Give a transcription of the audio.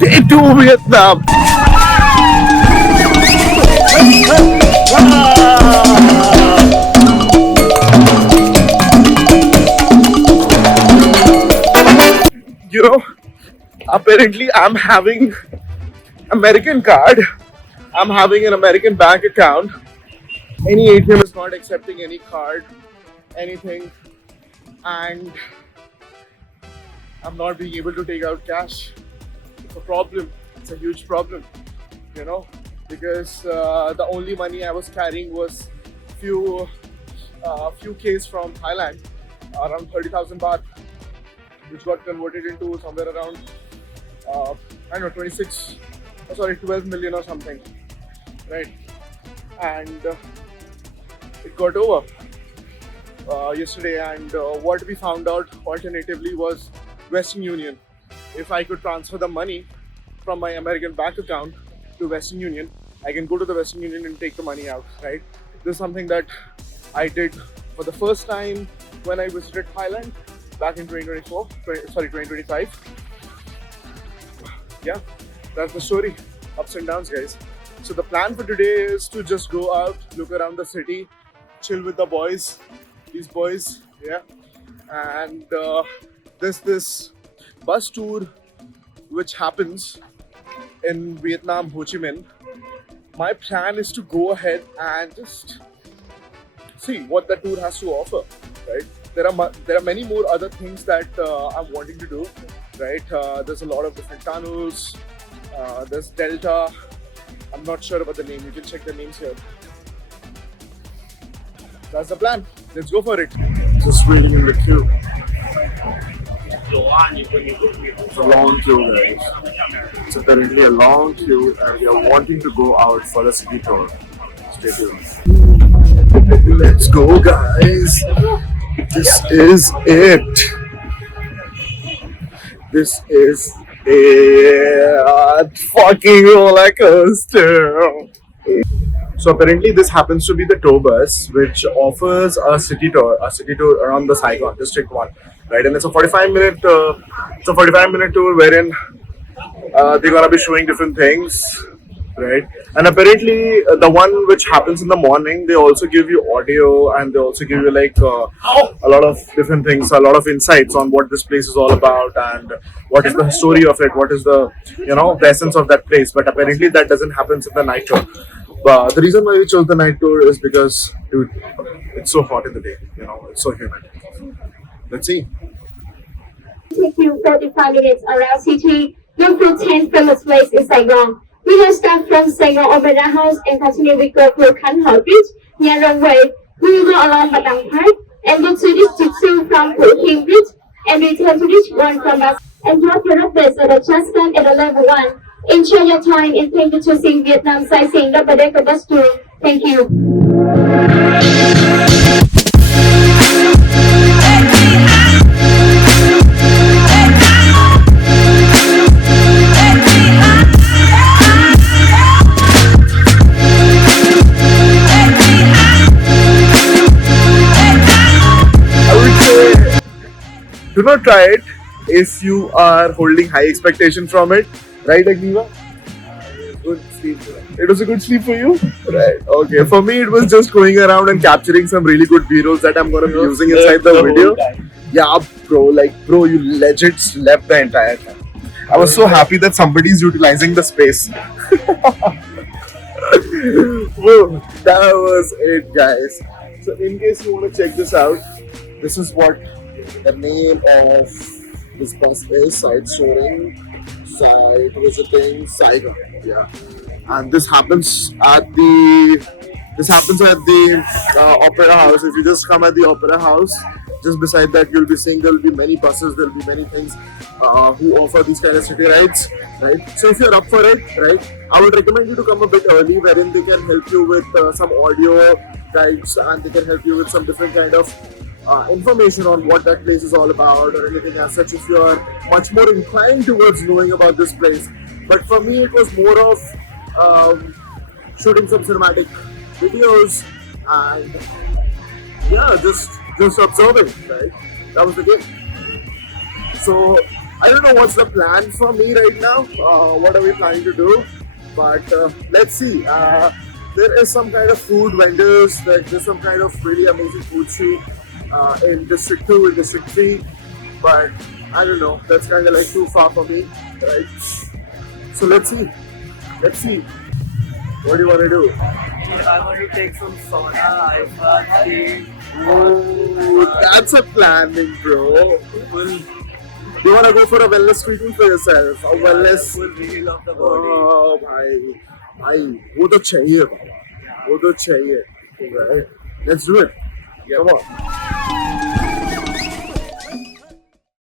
Day 2 Vietnam. You know, apparently I'm having American card. I'm having an American bank account. Any ATM is not accepting any card, anything, and I'm not being able to take out cash. It's a problem. It's a huge problem, you know, because the only money I was carrying was few few Ks from Thailand, around 30,000 baht, which got converted into somewhere around I don't know 12 million or something, right? And it got over yesterday. And what we found out alternatively was Western Union. If I could transfer the money from my American bank account to Western Union, I can go to the Western Union and take the money out, right? This is something that I did for the first time when I visited Thailand back in 2025. Yeah, that's the story. Ups and downs, guys. So the plan for today is to just go out, look around the city, chill with the boys, these boys, yeah. And there's this bus tour which happens in Vietnam, Ho Chi Minh. My plan is to go ahead and just see what the tour has to offer, right? There are many more other things that I'm wanting to do, right? There's a lot of different tunnels. There's Delta. I'm not sure about the name. You can check the names here. That's the plan. Let's go for it. Just waiting in the queue. It's a long queue, guys. It's apparently a long queue, and we are wanting to go out for a city tour. Stay tuned. Let's go, guys. This is it. This is a fucking roller coaster. So apparently this happens to be the tour bus which offers a city tour around the Saigon District 1, right? And it's a 45-minute tour wherein they're gonna be showing different things, right? And apparently the one which happens in the morning, they also give you audio, and they also give you like a lot of different things, a lot of insights on what this place is all about and what is the story of it, what is the the essence of that place. But apparently that doesn't happen in the night tour. But the reason why we chose the night tour is because, dude, it's so hot in the day. It's so humid. Let's see. Take you 45 minutes around city. Look for 10 famous places in Saigon. We will start from Saigon Opera House and continue with go through Khanh Ho Beach, Nha Rong Way. We will go along Batang Park and go to District 2 from Phu King Beach and return to District 1 from us. And drop your updates at the Chastan at the level 1. Enjoy your time and thank you to Sing Vietnam Sightseeing Double Decker Bus Tour. Thank you. Do not try it if you are holding high expectation from it, right, Agniva? Good sleep. It was a good sleep for you? Right, okay. For me, it was just going around and capturing some really good B-rolls that I'm gonna be using inside the video. Yeah, bro, you legit slept the entire time. I was so happy that somebody's utilizing the space. Whoa, that was it, guys. So in case you want to check this out, this is what the name of this bus is: Side Soaring, Side Visiting, Saigon. Yeah, and this happens at the Opera House. If you just come at the Opera House, just beside that you'll be seeing there will be many buses, there will be many things who offer these kind of city rides, right? So if you're up for it, right, I would recommend you to come a bit early, wherein they can help you with some audio guides, and they can help you with some different kind of information on what that place is all about or anything as such, if you're much more inclined towards knowing about this place. But for me, it was more of shooting some cinematic videos and just observing, right? That was the game. So I don't know what's the plan for me right now. What are we planning to do? But let's see. There is some kind of food vendors. Like there's some kind of really amazing food street in District 2 and District 3. But I don't know. That's kind of like too far for me, right? So let's see. Let's see. What do you want to do? I want to take some sauna, ice bath, tea. Oh, that's a planning, bro. You want to go for a wellness treatment for yourself? A wellness. Full heal of the body. Oh, भाई वो तो चाहिए बाबा वो तो चाहिए right? Let's do it. Come on.